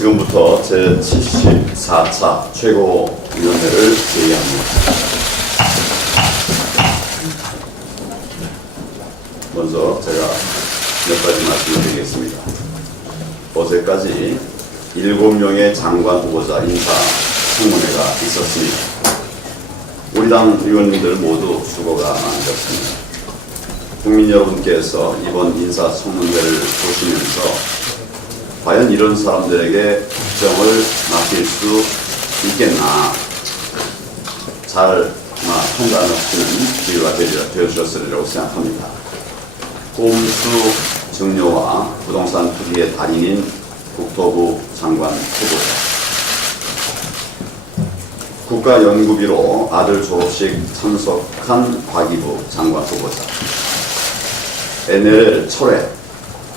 지금부터 제74차 최고위원회를 제의합니다. 먼저 제가 몇 가지 말씀을 드리겠습니다. 어제까지 7명의 장관 후보자 인사 청문회가 있었습니다. 우리 당 의원님들 모두 수고가 많으셨습니다. 국민 여러분께서 이번 인사 청문회를 보시면서 과연 이런 사람들에게 국정을 맡길 수 있겠나 잘 판단하시는 기회가 되어주셨으리라고 생각합니다. 꼼수 증여와 부동산 투기의 달인인 국토부 장관 후보자, 국가연구비로 아들 졸업식 참석한 과기부 장관 후보자, NLL 철회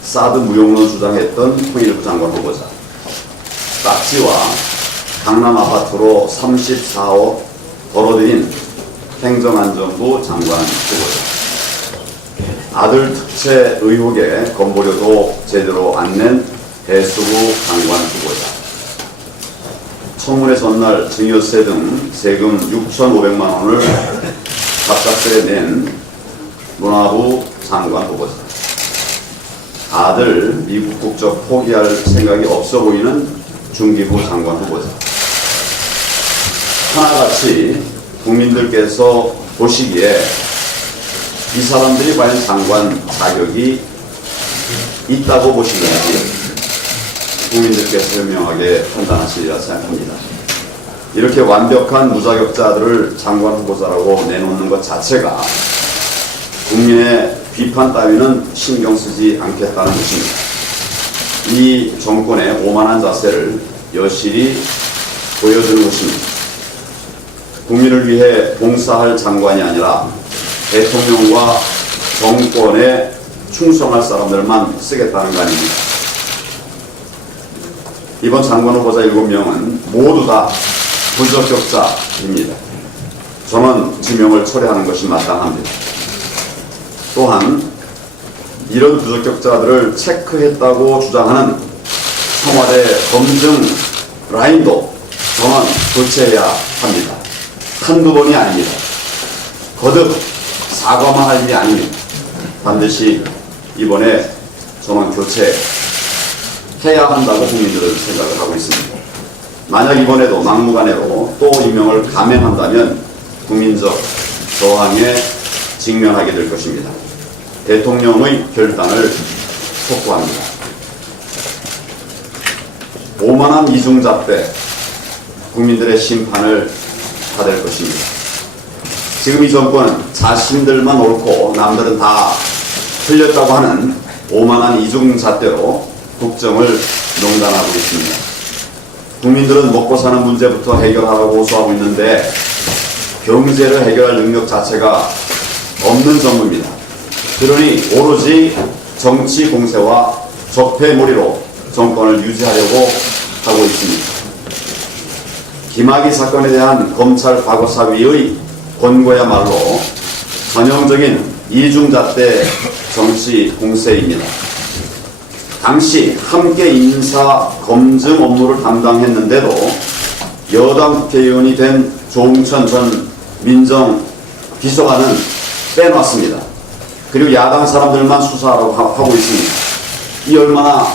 사드 무용론 주장했던 통일부 장관 후보자, 딱지와 강남 아파트로 34억 벌어들인 행정안전부 장관 후보자, 아들 특채 의혹에 건보료도 제대로 안 낸 해수부 장관 후보자, 청문회 전날 증여세 등 세금 6,500만 원을 갑작스레 낸 문화부 장관 후보자, 아들 미국 국적 포기할 생각이 없어 보이는 중기부 장관 후보자, 하나같이 국민들께서 보시기에 이 사람들이 과연 장관 자격이 있다고 보시는지 국민들께서 현명하게 판단하시리라 생각합니다. 이렇게 완벽한 무자격자들을 장관 후보자라고 내놓는 것 자체가 국민의 비판 따위는 신경 쓰지 않겠다는 것입니다. 이 정권의 오만한 자세를 여실히 보여주는 것입니다. 국민을 위해 봉사할 장관이 아니라 대통령과 정권에 충성할 사람들만 쓰겠다는 거 아닙니까? 이번 장관 후보자 7명은 모두 다 부적격자입니다. 저는 지명을 철회하는 것이 마땅합니다. 또한 이런 부적격자들을 체크했다고 주장하는 청와대 검증 라인도 저는 교체해야 합니다. 한두 번이 아닙니다. 거듭 사과만 할 일이 아닙니다. 반드시 이번에 저는 교체해야 한다고 국민들은 생각을 하고 있습니다. 만약 이번에도 막무가내로 또 임명을 감행한다면 국민적 저항에 직면하게 될 것입니다. 대통령의 결단을 촉구합니다. 오만한 이중잣대, 국민들의 심판을 받을 것입니다. 지금 이 정권은 자신들만 옳고 남들은 다 틀렸다고 하는 오만한 이중잣대로 국정을 농단하고 있습니다. 국민들은 먹고 사는 문제부터 해결하라고 호소하고 있는데 경제를 해결할 능력 자체가 없는 정부입니다. 그러니 오로지 정치 공세와 적폐몰이로 정권을 유지하려고 하고 있습니다. 김학의 사건에 대한 검찰 과거사위의 권고야말로 전형적인 이중잣대 정치 공세입니다. 당시 함께 인사 검증 업무를 담당했는데도 여당 국회의원이 된 조응천 전 민정비서관은 빼놨습니다. 그리고 야당 사람들만 수사하라고 하고 있습니다. 이 얼마나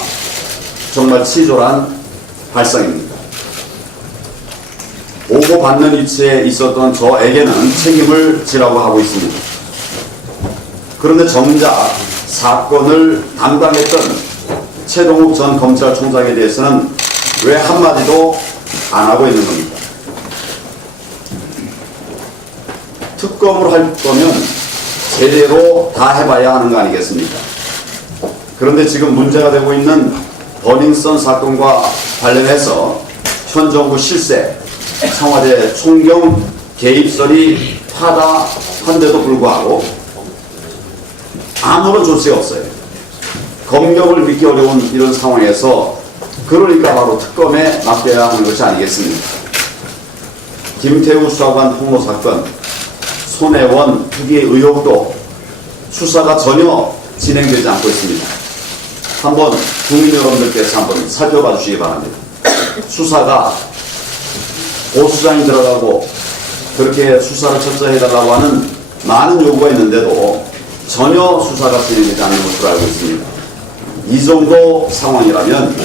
정말 치졸한 발상입니까? 보고받는 위치에 있었던 저에게는 책임을 지라고 하고 있습니다. 그런데 정작 사건을 담당했던 최동욱 전 검찰총장에 대해서는 왜 한마디도 안 하고 있는 겁니까? 특검을 할 거면 제대로 다 해봐야 하는 거 아니겠습니까? 그런데 지금 문제가 되고 있는 버닝썬 사건과 관련해서 현 정부 실세, 청와대 총경 개입설이 파다한데도 불구하고 아무런 조치가 없어요. 검경을 믿기 어려운 이런 상황에서 그러니까 바로 특검에 맡겨야 하는 것이 아니겠습니까? 김태우 수사관 폭로 사건, 손혜원 투기 의혹도 수사가 전혀 진행되지 않고 있습니다. 한번 국민 여러분들께서 한번 살펴봐 주시기 바랍니다. 수사가 보수장이 들어가고 그렇게 수사를 철저해달라고 하는 많은 요구가 있는데도 전혀 수사가 진행되지 않는 것으로 알고 있습니다. 이 정도 상황이라면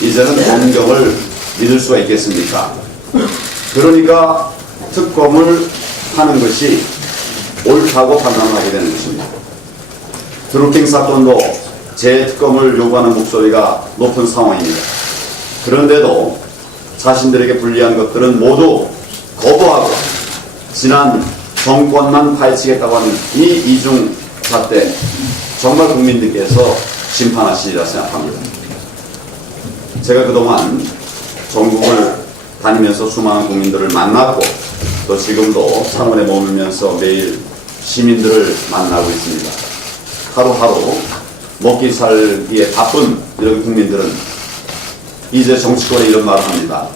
이제는 검경을 믿을 수가 있겠습니까? 그러니까 특검을 하는 것이 옳다고 판단하게 되는 것입니다. 드루킹 사건도 재특검을 요구하는 목소리가 높은 상황입니다. 그런데도 자신들에게 불리한 것들은 모두 거부하고 지난 정권만 파헤치겠다고 하는 이 이중 잣대, 정말 국민들께서 심판하시리라 생각합니다. 제가 그동안 전국을 다니면서 수많은 국민들을 만났고 또 지금도 창원에 머물면서 매일 시민들을 만나고 있습니다. 하루하루 먹기 살기에 바쁜 이런 국민들은 이제 정치권에 이런 말을 합니다.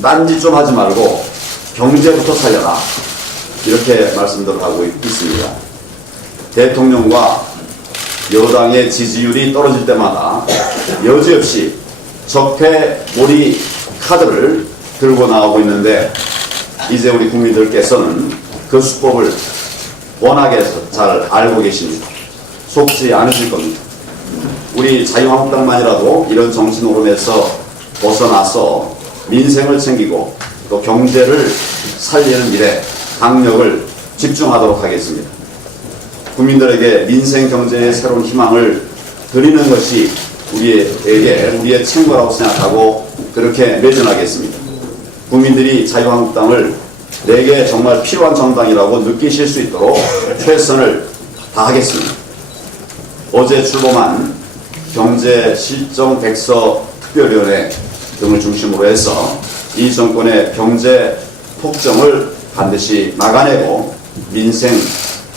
딴짓 좀 하지 말고 경제부터 살려라, 이렇게 말씀들을 하고 있습니다. 대통령과 여당의 지지율이 떨어질 때마다 여지없이 적폐몰이 카드를 들고 나오고 있는데 이제 우리 국민들께서는 그 수법을 워낙에 잘 알고 계십니다. 속지 않으실 겁니다. 우리 자유한국당만이라도 이런 정치 노름에서 벗어나서 민생을 챙기고 또 경제를 살리는 일에 강력을 집중하도록 하겠습니다. 국민들에게 민생 경제의 새로운 희망을 드리는 것이 우리의 책무라고 생각하고 그렇게 매진하겠습니다. 국민들이 자유한국당을 내게 정말 필요한 정당이라고 느끼실 수 있도록 최선을 다하겠습니다. 어제 출범한 경제실정백서 특별위원회 등을 중심으로 해서 이 정권의 경제 폭정을 반드시 막아내고 민생,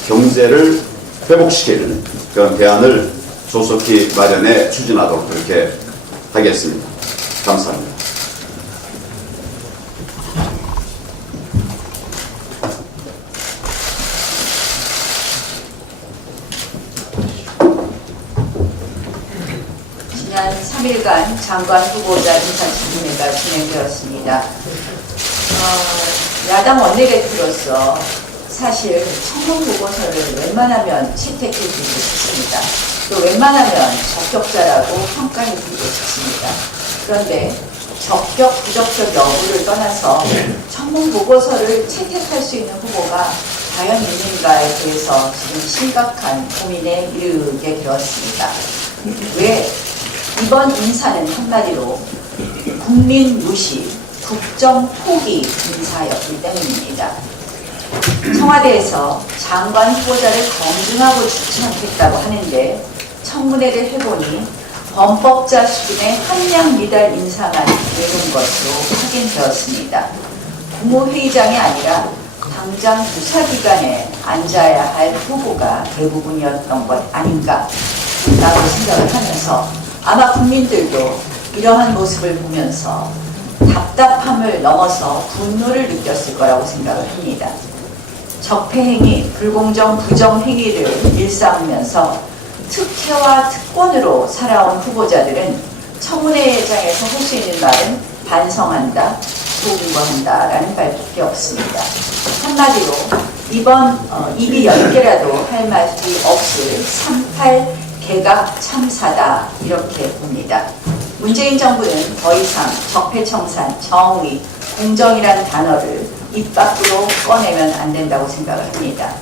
경제를 회복시키는 그런 대안을 조속히 마련해 추진하도록 그렇게 하겠습니다. 감사합니다. 지난 3일간 장관 후보자 인사청문회가 진행되었습니다. 야당 원내대표로서 사실 청문 보고서를 웬만하면 채택해 주고 싶습니다. 또 웬만하면 적격자라고 평가해 주고 싶습니다. 그런데 적격, 부적격 여부를 떠나서 청문 보고서를 채택할 수 있는 후보가 과연 있는가에 대해서 지금 심각한 고민에 이르게 되었습니다. 왜? 이번 인사는 한마디로 국민 무시, 국정 포기 인사였기 때문입니다. 청와대에서 장관 후보자를 검증하고 추천했다고 하는데 청문회를 해보니 범법자 수준의 함량 미달 인사만 내놓은 것으로 확인되었습니다. 국무회의장이 아니라 당장 수사기관에 앉아야 할 후보가 대부분이었던 것 아닌가 라고 생각을 하면서 아마 국민들도 이러한 모습을 보면서 답답함을 넘어서 분노를 느꼈을 거라고 생각을 합니다. 적폐행위, 불공정, 부정행위를 일삼으면서 특혜와 특권으로 살아온 후보자들은 청문회장에서 할 수 있는 말은 반성한다, 소금거한다 라는 말밖에 없습니다. 한마디로 이번 입이 10개라도 할 말이 없을 3.8 개각 참사다 이렇게 봅니다. 문재인 정부는 더 이상 적폐청산, 정의, 공정이라는 단어를 입 밖으로 꺼내면 안 된다고 생각을 합니다.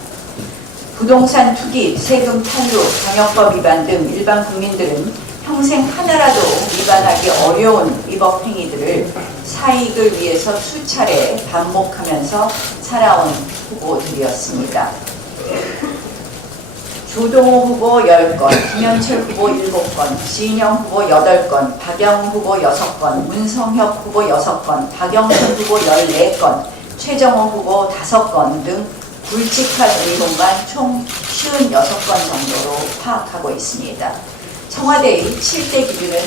부동산 투기, 세금 탈루, 방역법 위반 등 일반 국민들은 평생 하나라도 위반하기 어려운 위법 행위들을 사익을 위해서 수차례 반복하면서 살아온 후보들이었습니다. 조동호 후보 10건, 김현철 후보 7건, 진영 후보 8건, 박영 후보 6건, 문성혁 후보 6건, 박영선 후보 14건, 최정호 후보 5건 등 굵직한 의혹만 총 56건 정도로 파악하고 있습니다. 청와대의 7대 기준은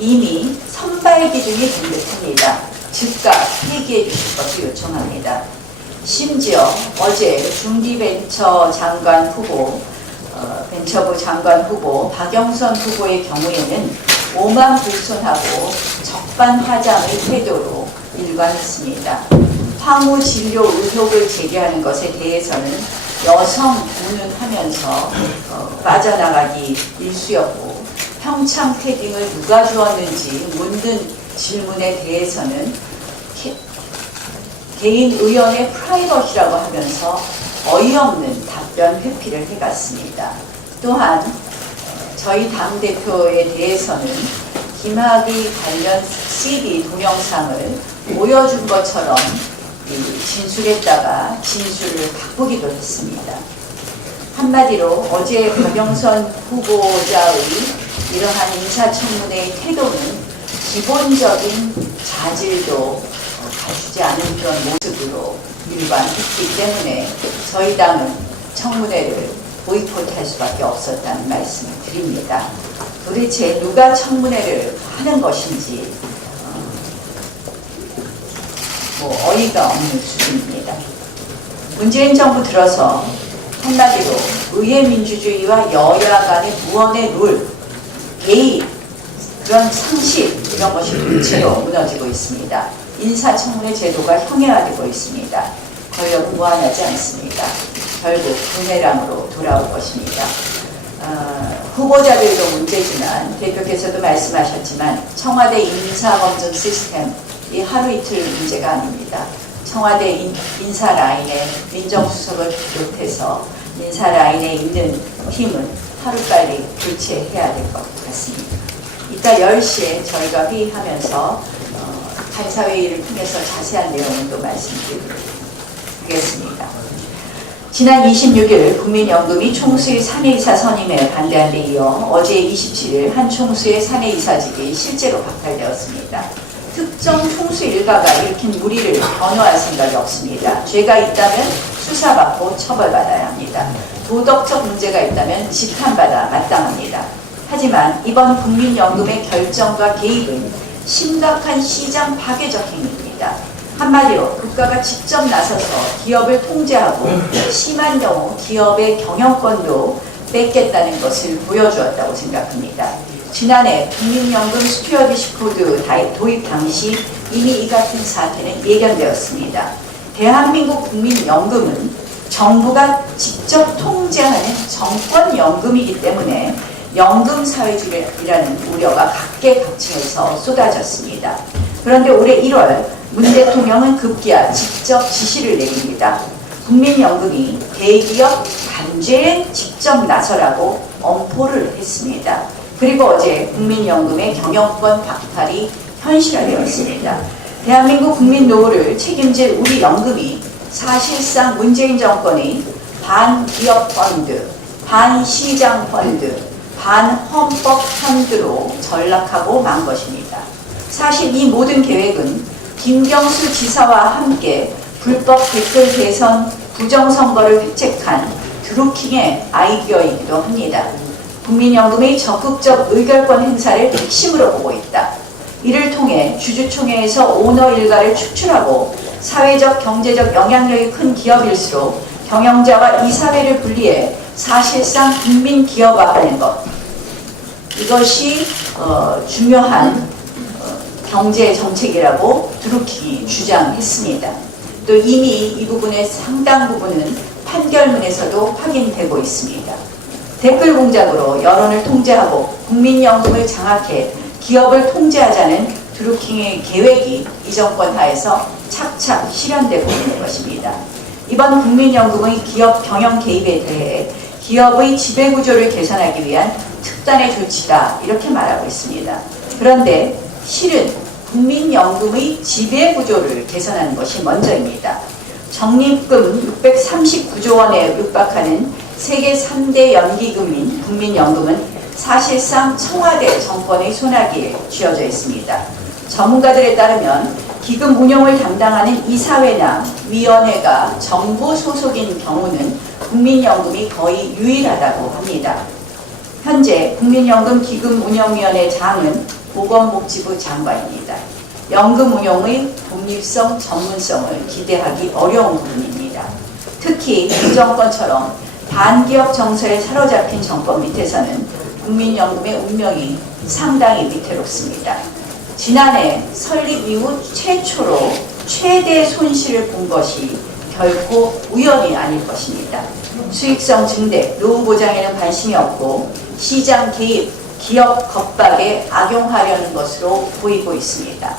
이미 선발 기준이 된 듯합니다. 즉각 폐기해 주실 것을 요청합니다. 심지어 어제 중기벤처 장관 후보, 벤처부 장관 후보 박영선 후보의 경우에는 오만불손하고 적반하장의 태도로 일관했습니다. 황후 진료 의혹을 제기하는 것에 대해서는 여성 운운하면서 빠져나가기 일쑤였고, 평창 패딩을 누가 주었는지 묻는 질문에 대해서는 개인 의원의 프라이버시라고 하면서 어이없는 답변 회피를 해갔습니다. 또한 저희 당대표에 대해서는 김학의 관련 CD 동영상을 보여준 것처럼 진술했다가 진술을 바꾸기도 했습니다. 한마디로 어제 박영선 후보자의 이러한 인사청문회의 태도는 기본적인 자질도 갖추지 않은 그런 모습으로 일관했기 때문에 저희 당은 청문회를 보이콧할 수밖에 없었다는 말씀을 드립니다. 도대체 누가 청문회를 하는 것인지 어이가 없는 수준입니다. 문재인 정부 들어서 한마디로 의회 민주주의와 여야 간의 무언의 룰, 예의, 그런 상식 이런 것이 일체로 무너지고 있습니다. 인사청문회 제도가 형해화되고 있습니다. 권력은 무한하지 않습니다. 결국 분해랑으로 돌아올 것입니다. 후보자들도 문제지만 대표께서도 말씀하셨지만 청와대 인사검증 시스템이 하루 이틀 문제가 아닙니다. 청와대 인사 라인에 민정수석을 비롯해서 인사 라인에 있는 팀은 하루빨리 교체해야 될 것 같습니다. 이따 10시에 저희가 회의하면서 간사회의를 통해서 자세한 내용을 또 말씀드리겠습니다. 지난 26일 국민연금이 총수의 사내이사 선임에 반대한 데 이어 어제 27일 한 총수의 사내이사직이 실제로 박탈되었습니다. 특정 총수 일가가 일으킨 무리를 변호할 생각이 없습니다. 죄가 있다면 수사받고 처벌받아야 합니다. 도덕적 문제가 있다면 지탄받아 마땅합니다. 하지만 이번 국민연금의 결정과 개입은 심각한 시장 파괴적 행위입니다. 한마디로 국가가 직접 나서서 기업을 통제하고 심한 경우 기업의 경영권도 뺏겠다는 것을 보여주었다고 생각합니다. 지난해 국민연금 스튜어드십 코드 도입 당시 이미 이 같은 사태는 예견되었습니다. 대한민국 국민연금은 정부가 직접 통제하는 정권연금이기 때문에 연금사회주의라는 우려가 각계각층에서 쏟아졌습니다. 그런데 올해 1월 문 대통령은 급기야 직접 지시를 내립니다. 국민연금이 대기업 단죄에 직접 나서라고 엄포를 했습니다. 그리고 어제 국민연금의 경영권 박탈이 현실화되었습니다. 대한민국 국민 노후를 책임질 우리 연금이 사실상 문재인 정권이 반기업 펀드, 반시장 펀드, 반헌법 펀드로 전락하고 만 것입니다. 사실 이 모든 계획은 김경수 지사와 함께 불법 댓글 대선 부정선거를 획책한 드루킹의 아이디어이기도 합니다. 국민연금의 적극적 의결권 행사를 핵심으로 보고 있다. 이를 통해 주주총회에서 오너 일가를 축출하고 사회적 경제적 영향력이 큰 기업일수록 경영자와 이사회를 분리해 사실상 국민기업화하는 것, 이것이 중요한 경제 정책이라고 드루킹이 주장했습니다. 또 이미 이 부분의 상당 부분은 판결문에서도 확인되고 있습니다. 댓글 공작으로 여론을 통제하고 국민연금을 장악해 기업을 통제하자는 드루킹의 계획이 이 정권 하에서 착착 실현되고 있는 것입니다. 이번 국민연금의 기업 경영 개입에 대해 기업의 지배구조를 개선하기 위한 특단의 조치다 이렇게 말하고 있습니다. 그런데 실은 국민연금의 지배구조를 개선하는 것이 먼저입니다. 적립금 639조 원에 육박하는 세계 3대 연기금인 국민연금은 사실상 청와대 정권의 손아귀에 쥐어져 있습니다. 전문가들에 따르면 기금 운영을 담당하는 이사회나 위원회가 정부 소속인 경우는 국민연금이 거의 유일하다고 합니다. 현재 국민연금 기금운영위원회 장은 보건복지부 장관입니다. 연금 운용의 독립성, 전문성을 기대하기 어려운 부분입니다. 특히 이 정권처럼 반기업 정서에 사로잡힌 정권 밑에서는 국민연금의 운명이 상당히 위태롭습니다. 지난해 설립 이후 최초로 최대 손실을 본 것이 결코 우연이 아닐 것입니다. 수익성 증대, 노후 보장에는 관심이 없고 시장 개입, 기업 겁박에 악용하려는 것으로 보이고 있습니다.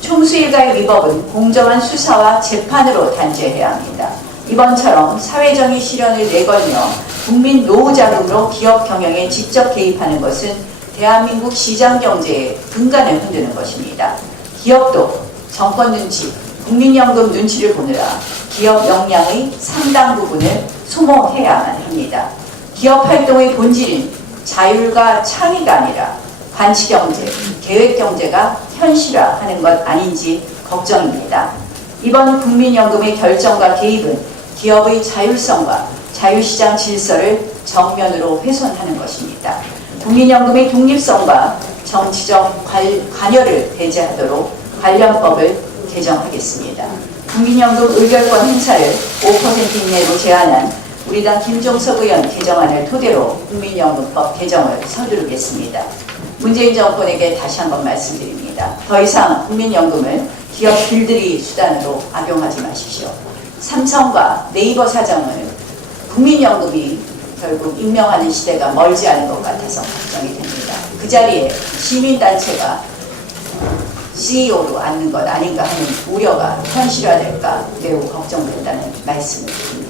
총수 일가의 위법은 공정한 수사와 재판으로 단죄해야 합니다. 이번처럼 사회정의 실현을 내걸며 국민 노후 자금으로 기업 경영에 직접 개입하는 것은 대한민국 시장 경제의 근간을 흔드는 것입니다. 기업도 정권 눈치, 국민연금 눈치를 보느라 기업 역량의 상당 부분을 소모해야만 합니다. 기업 활동의 본질은 자율과 창의가 아니라 관치경제, 계획경제가 현실화하는 것 아닌지 걱정입니다. 이번 국민연금의 결정과 개입은 기업의 자율성과 자유시장 질서를 정면으로 훼손하는 것입니다. 국민연금의 독립성과 정치적 관여를 배제하도록 관련법을 개정하겠습니다. 국민연금 의결권 행사를 5% 이내로 제한한 우리 당 김종석 의원 개정안을 토대로 국민연금법 개정을 서두르겠습니다. 문재인 정권에게 다시 한번 말씀드립니다. 더 이상 국민연금을 기업 길들이 수단으로 악용하지 마십시오. 삼성과 네이버 사장을 국민연금이 결국 임명하는 시대가 멀지 않은 것 같아서 걱정이 됩니다. 그 자리에 시민단체가 CEO로 앉는 것 아닌가 하는 우려가 현실화될까 매우 걱정된다는 말씀을 드립니다.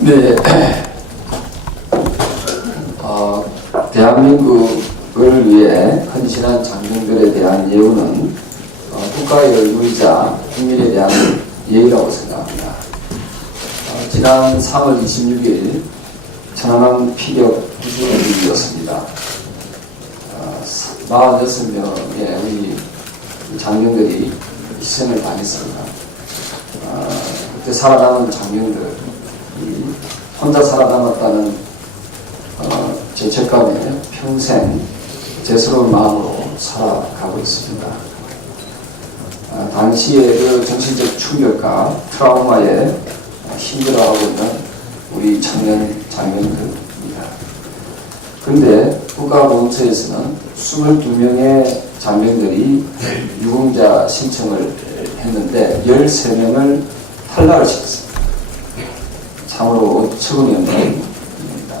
네, 대한민국을 위해 헌신한 장병들에 대한 예우는 국가의 의무이자 국민에 대한 예의라고 생각합니다. 지난 3월 26일 천안함 피격 90일이었습니다. 46명의 우리 장병들이 희생을 당했습니다. 그때 살아남은 장병들, 혼자 살아남았다는 죄책감에 평생 죄스러운 마음으로 살아가고 있습니다. 당시의 그 정신적 충격과 트라우마에 힘들어하고 있는 우리 청년 장병들입니다. 그런데 국가보훈처에서는 22명의 장병들이 유공자 신청을 했는데 13명을 탈락을 시켰습니다. 참으로 어처구니 없는 일입니다.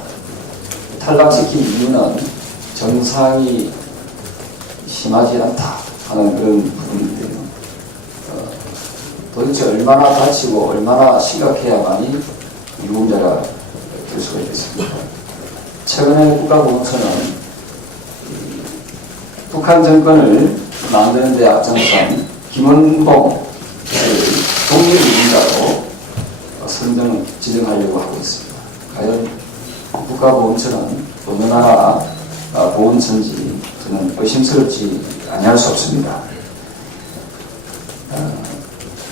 탈락시킨 이유는 정상이 심하지 않다 하는 그런 부분인데요. 도대체 얼마나 다치고 얼마나 심각해야만이 유공자가 될 수가 있겠습니까? 최근에 국가보훈처는 북한 정권을 만드는 데 앞장선 김원봉을 독립유공자로 지정하려고 하고 있습니다. 과연 국가보훈처는 어느 나라 보훈처인지 저는 의심스럽지 아니할 수 없습니다.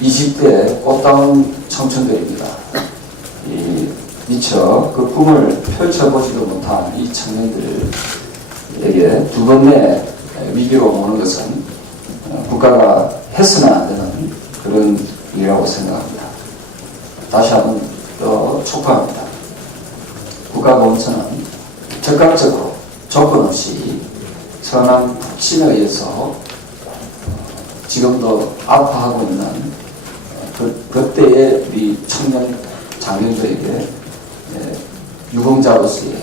20대 꽃다운 청춘들입니다. 미처 그 꿈을 펼쳐보지도 못한 이 청년들에게 두 번의 위기로 오는 것은 국가가 해서는 안 되는 그런 일이라고 생각합니다. 다시 한번 더 촉구합니다. 국가보훈처는 적극적으로 조건 없이 천안 북진에 의해서 지금도 아파하고 있는 그때의 우리 청년 장병들에게 유공자로서의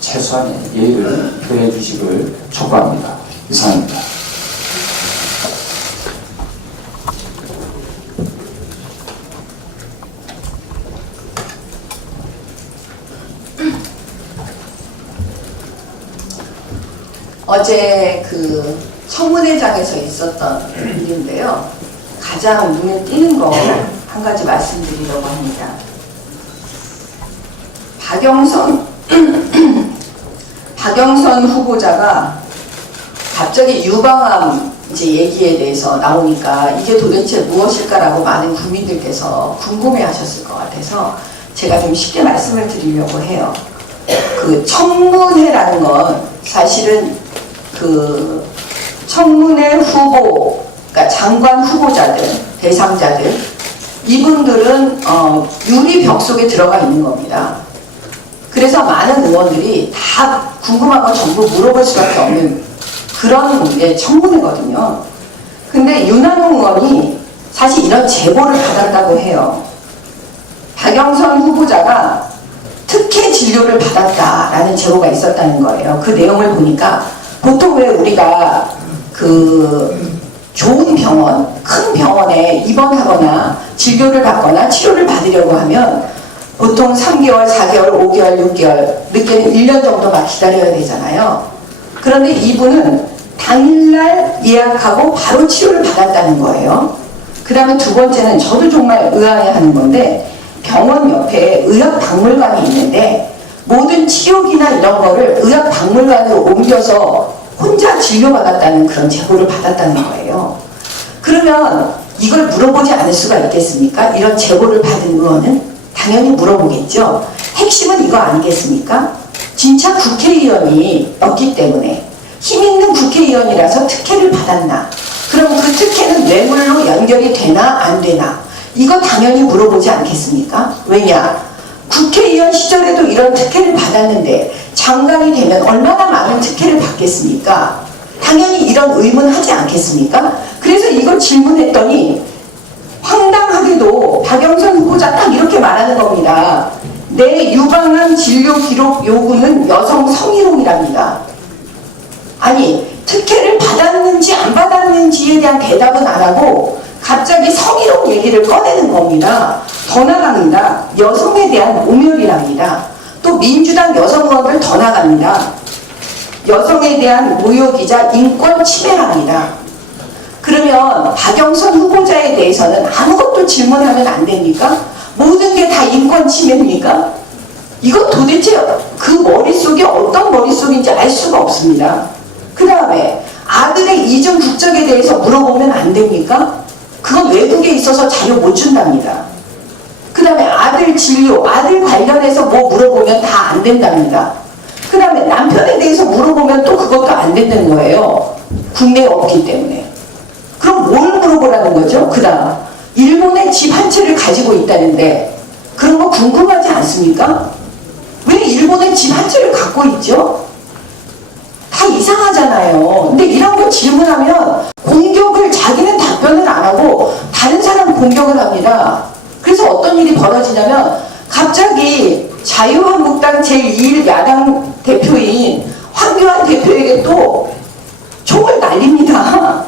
최소한의 예의를 표해 주시길 촉구합니다. 이상입니다. 어제 그 청문회장에서 있었던 일인데요. 가장 눈에 띄는 거 한 가지 말씀드리려고 합니다. 박영선 후보자가 갑자기 유방암 이제 얘기에 대해서 나오니까 이게 도대체 무엇일까라고 많은 국민들께서 궁금해하셨을 것 같아서 제가 좀 쉽게 말씀을 드리려고 해요. 그 청문회라는 건 사실은 그 청문회 후보, 그러니까 장관 후보자들, 대상자들, 이분들은 유리벽 속에 들어가 있는 겁니다. 그래서 많은 의원들이 다 궁금한 거 전부 물어볼 수밖에 없는 그런 청문회거든요. 근데 윤한홍 의원이 사실 이런 제보를 받았다고 해요. 박영선 후보자가 특혜 진료를 받았다라는 제보가 있었다는 거예요. 그 내용을 보니까 보통 왜 우리가 그 좋은 병원, 큰 병원에 입원하거나 진료를 받거나 치료를 받으려고 하면 보통 3개월, 4개월, 5개월, 6개월, 늦게는 1년 정도 막 기다려야 되잖아요. 그런데 이분은 당일날 예약하고 바로 치료를 받았다는 거예요. 그 다음에 두 번째는 저도 정말 의아해하는 건데 병원 옆에 의학박물관이 있는데 모든 치료기나 이런 거를 의학박물관으로 옮겨서 혼자 진료받았다는 그런 제보를 받았다는 거예요. 그러면 이걸 물어보지 않을 수가 있겠습니까? 이런 제보를 받은 의원은 당연히 물어보겠죠. 핵심은 이거 아니겠습니까? 진짜 국회의원이었기 때문에 힘 있는 국회의원이라서 특혜를 받았나? 그럼 그 특혜는 뇌물로 연결이 되나 안 되나? 이거 당연히 물어보지 않겠습니까? 왜냐? 국회의원 시절에도 이런 특혜를 받았는데 장관이 되면 얼마나 많은 특혜를 받겠습니까? 당연히 이런 의문 하지 않겠습니까? 그래서 이걸 질문했더니 황당하게도 박영선 후보자 딱 이렇게 말하는 겁니다. 내 유방암 진료 기록 요구는 여성 성희롱이랍니다. 아니 특혜를 받았는지 안 받았는지에 대한 대답은 안 하고 갑자기 성희롱 얘기를 꺼내는 겁니다. 더 나갑니다. 여성에 대한 모멸이랍니다. 또 민주당 여성 의원들 더 나갑니다. 여성에 대한 모욕이자 인권 침해랍니다. 그러면 박영선 후보자에 대해서는 아무것도 질문하면 안 됩니까? 모든 게 다 인권 침해입니까? 이거 도대체 그 머릿속이 어떤 머릿속인지 알 수가 없습니다. 그 다음에 아들의 이중 국적에 대해서 물어보면 안 됩니까? 그건 외국에 있어서 자료 못 준답니다. 그 다음에 아들 진료, 아들 관련해서 뭐 물어보면 다 안 된답니다. 그 다음에 남편에 대해서 물어보면 또 그것도 안 된다는 거예요. 국내에 없기 때문에. 그럼 뭘 물어보라는 거죠? 그 다음 일본에 집 한 채를 가지고 있다는데 그런 거 궁금하지 않습니까? 왜 일본에 집 한 채를 갖고 있죠? 다 이상하잖아요. 근데 이런 거 질문하면 공격을 자기는 답변을 안 하고 다른 사람 공격을 합니다. 그래서 어떤 일이 벌어지냐면 갑자기 자유한국당 제2일 야당 대표인 황교안 대표에게 또 총을 날립니다.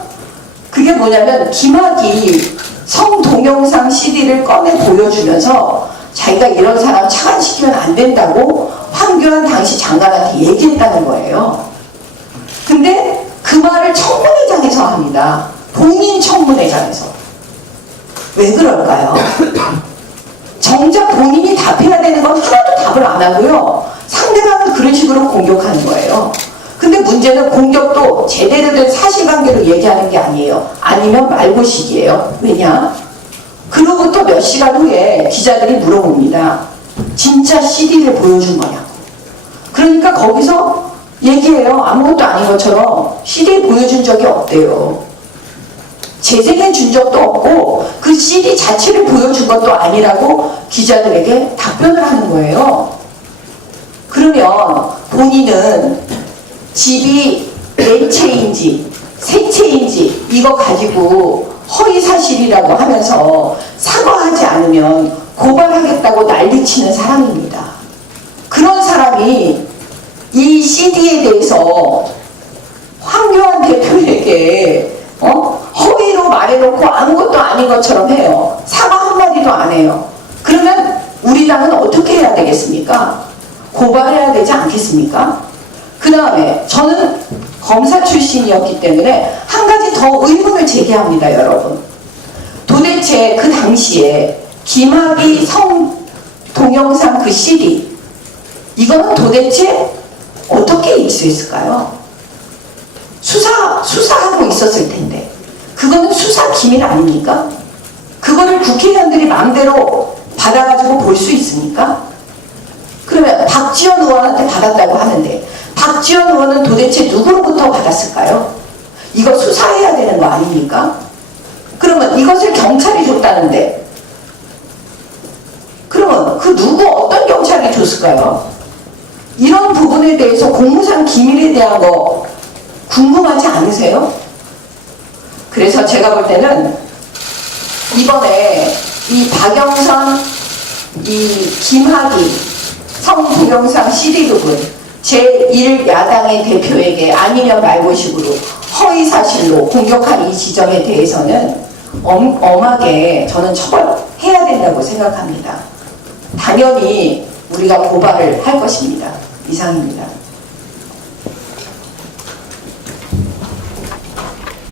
그게 뭐냐면 김학이 성동영상 CD를 꺼내 보여주면서 자기가 이런 사람 차관시키면 안 된다고 황교안 당시 장관한테 얘기했다는 거예요. 근데 그 말을 청문회장에서 합니다. 본인 청문회장에서. 왜 그럴까요? 정작 본인이 답해야 되는 건 하나도 답을 안 하고요. 상대방을 그런 식으로 공격하는 거예요. 근데 문제는 공격도 제대로 된 사실관계로 얘기하는 게 아니에요. 아니면 말고식이에요. 왜냐? 그로부터 몇 시간 후에 기자들이 물어봅니다. 진짜 CD를 보여준 거냐고. 그러니까 거기서 얘기해요. 아무것도 아닌 것처럼 CD 보여준 적이 없대요. 재생해 준 적도 없고 그 CD 자체를 보여준 것도 아니라고 기자들에게 답변을 하는 거예요. 그러면 본인은 집이 내 채인지 새 채인지 이거 가지고 허위사실이라고 하면서 사과하지 않으면 고발하겠다고 난리치는 사람입니다. 그런 사람이 이 CD에 대해서 황교안 대표에게 허위로 말해놓고 아무것도 아닌 것처럼 해요. 사과 한마디도 안 해요. 그러면 우리 당은 어떻게 해야 되겠습니까? 고발해야 되지 않겠습니까? 그 다음에 저는 검사 출신이었기 때문에 한 가지 더 의문을 제기합니다, 여러분. 도대체 그 당시에 김학의 성 동영상 그 CD, 이거는 도대체 어떻게 입수했을까요? 수사하고 있었을 텐데. 그거는 수사 기밀 아닙니까? 그거를 국회의원들이 마음대로 받아가지고 볼 수 있습니까? 그러면 박지원 의원한테 받았다고 하는데 박지원 의원은 도대체 누구로부터 받았을까요? 이거 수사해야 되는 거 아닙니까? 그러면 이것을 경찰이 줬다는데 그러면 그 누구 어떤 경찰이 줬을까요? 이런 부분에 대해서 공무상 기밀에 대한 거 궁금하지 않으세요? 그래서 제가 볼 때는 이번에 이 박영선, 이 김학의 성동영상 CD 부분 제1야당의 대표에게 아니면 말고식으로 허위사실로 공격한 이 지점에 대해서는 엄하게 저는 처벌해야 된다고 생각합니다. 당연히 우리가 고발을 할 것입니다. 이상입니다.